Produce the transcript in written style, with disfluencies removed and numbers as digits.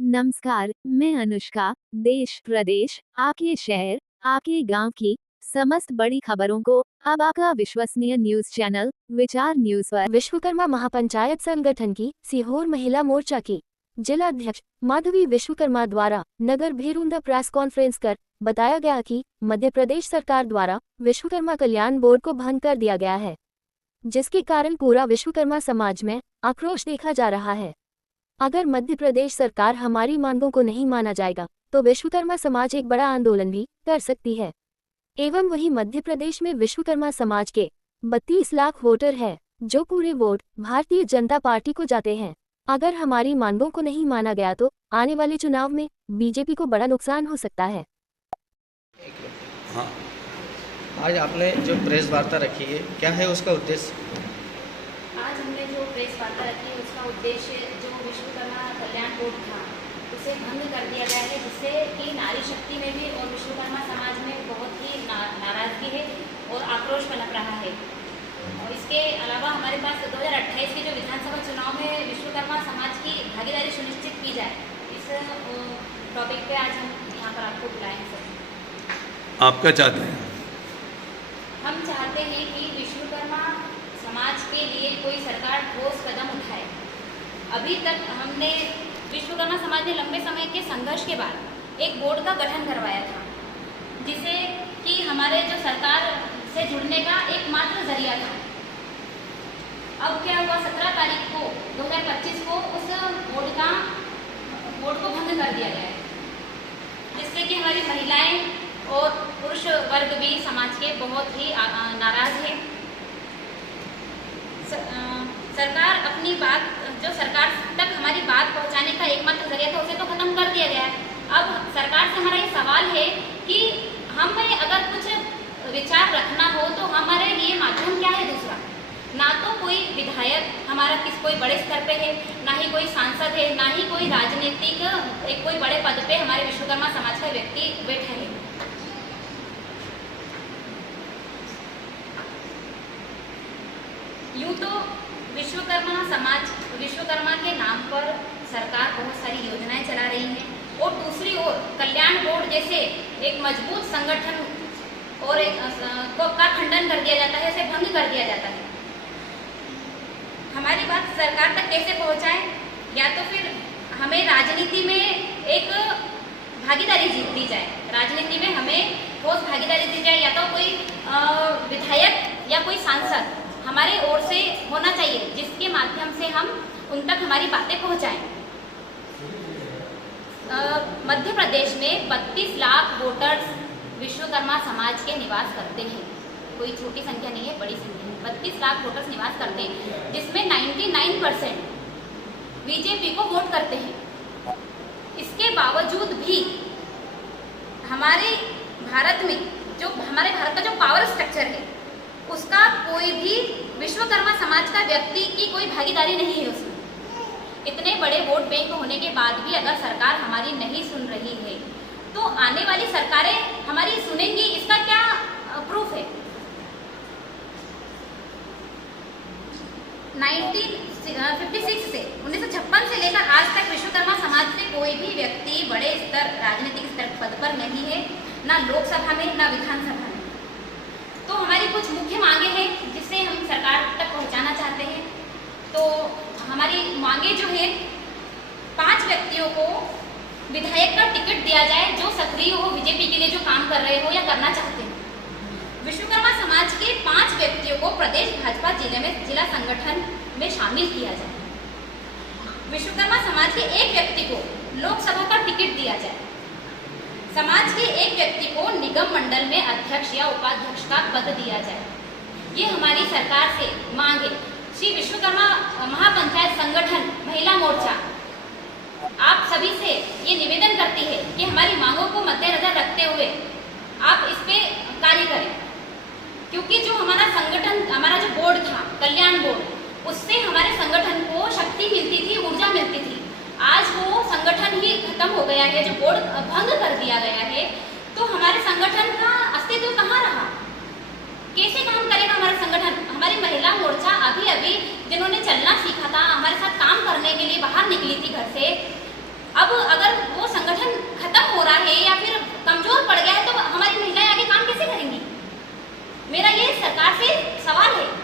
नमस्कार, मैं अनुष्का। देश प्रदेश, आपके शहर, आपके गांव की समस्त बड़ी खबरों को अब आपका विश्वसनीय न्यूज चैनल विचार न्यूज पर। विश्वकर्मा महापंचायत संगठन की सीहोर महिला मोर्चा की जिला अध्यक्ष माधवी विश्वकर्मा द्वारा नगर भेरुंदा प्रेस कॉन्फ्रेंस कर बताया गया कि मध्य प्रदेश सरकार द्वारा विश्वकर्मा कल्याण बोर्ड को भंग कर दिया गया है, जिसके कारण पूरा विश्वकर्मा समाज में आक्रोश देखा जा रहा है। अगर मध्य प्रदेश सरकार हमारी मांगों को नहीं माना जाएगा तो विश्वकर्मा समाज एक बड़ा आंदोलन भी कर सकती है। एवं वही मध्य प्रदेश में विश्वकर्मा समाज के 32 लाख वोटर हैं, जो पूरे वोट भारतीय जनता पार्टी को जाते हैं। अगर हमारी मांगों को नहीं माना गया तो आने वाले चुनाव में बीजेपी को बड़ा नुकसान हो सकता है। हाँ, आज आपने जो प्रेस वार्ता रखी है, क्या है उसका उद्देश्य? आज हमने जो प्रेस वार्ता रखी है उसका उद्देश्य जो विश्वकर्मा कल्याण बोर्ड था उसे भंग कर दिया गया है, जिससे कि नारी शक्ति में भी और विश्वकर्मा समाज में बहुत ही नाराजगी है और आक्रोश पनप रहा है। और इसके अलावा हमारे पास 2028 के जो विधानसभा चुनाव में विश्वकर्मा समाज की भागीदारी सुनिश्चित की जाए, इस टॉपिक पे आज हम यहाँ पर आपको बुलाए हैं। सर, आप क्या चाहते हैं? हम चाहते हैं कि विश्वकर्मा समाज के लिए कोई सरकार ठोस कदम उठाए। अभी तक हमने विश्वकर्मा समाज ने लंबे समय के संघर्ष के बाद एक बोर्ड का गठन करवाया था, जिसे कि हमारे जो सरकार से जुड़ने का एकमात्र जरिया था। अब क्या हुआ, 17 तारीख को 2025 को उस बोर्ड को भंग कर दिया गया है, जिससे कि हमारी महिलाएं और पुरुष वर्ग भी समाज के बहुत ही नाराज है। सरकार अपनी बात, जो सरकार तक हमारी बात पहुंचाने का एकमात्र जरिया था, उसे तो खत्म कर दिया गया है। अब सरकार से हमारा ये सवाल है कि हमें अगर कुछ विचार रखना हो तो हमारे लिए माध्यम क्या है दूसरा? ना तो कोई विधायक हमारा कोई बड़े स्तर पे है, ना ही कोई सांसद है, ना ही कोई राजनीतिक एक कोई बड़े पद पे हमारे विश्वकर्मा समाज का व्यक्ति बैठा है। यूँ तो विश्वकर्मा के नाम पर सरकार बहुत सारी योजनाएं चला रही है, और दूसरी ओर कल्याण बोर्ड जैसे एक मजबूत संगठन और का खंडन कर दिया जाता है, उसे भंग कर दिया जाता है। हमारी बात सरकार तक कैसे पहुंचाए? या तो फिर हमें राजनीति में एक भागीदारी दी जाए, राजनीति में हमें ठोस भागीदारी दी जाए, या तो कोई विधायक या कोई सांसद हमारे ओर से होना चाहिए, जिसके माध्यम से हम उन तक हमारी बातें पहुंचाएं। मध्य प्रदेश में 32 लाख वोटर्स विश्वकर्मा समाज के निवास करते हैं। कोई छोटी संख्या नहीं है, बड़ी संख्या है। 32 लाख वोटर्स निवास करते हैं, जिसमें 99% बीजेपी को वोट करते हैं। इसके बावजूद भी हमारे भारत का जो पावर स्ट्रक्चर है, उसका कोई भी विश्वकर्मा समाज का व्यक्ति की कोई भागीदारी नहीं है उसमें। इतने बड़े वोट बैंक होने के बाद भी अगर सरकार हमारी नहीं सुन रही है, तो आने वाली सरकारें हमारी सुनेंगी, इसका क्या प्रूफ है? 1956 से 1956 से लेकर आज तक विश्वकर्मा समाज से कोई भी व्यक्ति बड़े स्तर राजनीतिक स्तर पद पर नहीं है, ना लोकसभा में ना विधानसभा में। तो हमारी कुछ मुख्य मांगे हैं जिसे हम सरकार तक पहुंचाना चाहते हैं। तो हमारी मांगे जो है, 5 व्यक्तियों को विधायक का टिकट दिया जाए जो सक्रिय हो, बीजेपी के लिए जो काम कर रहे हो या करना चाहते हैं। विश्वकर्मा समाज के 5 व्यक्तियों को प्रदेश भाजपा जिला संगठन में शामिल किया जाए। विश्वकर्मा समाज के 1 व्यक्ति को लोकसभा का टिकट दिया जाए। समाज के 1 व्यक्ति को निगम मंडल में अध्यक्ष या उपाध्यक्ष का पद दिया जाए। ये हमारी सरकार से मांग है। श्री विश्वकर्मा महापंचायत संगठन महिला मोर्चा आप सभी से ये निवेदन करती है कि हमारी मांगों को मद्देनजर रखते हुए आप इस पे कार्य करें, क्योंकि जो हमारा संगठन, हमारा जो बोर्ड था कल्याण बोर्ड, उससे हमारे संगठन को शक्ति मिलती थी, ऊर्जा मिलती थी। आज वो संगठन ही खत्म हो गया है, जो बोर्ड भंग कर दिया गया है, तो हमारे संगठन का अस्तित्व कहाँ रहा? कैसे काम करेगा हमारा संगठन? हमारी महिला मोर्चा अभी जिन्होंने चलना सीखा था, हमारे साथ काम करने के लिए बाहर निकली थी घर से, अब सवाल है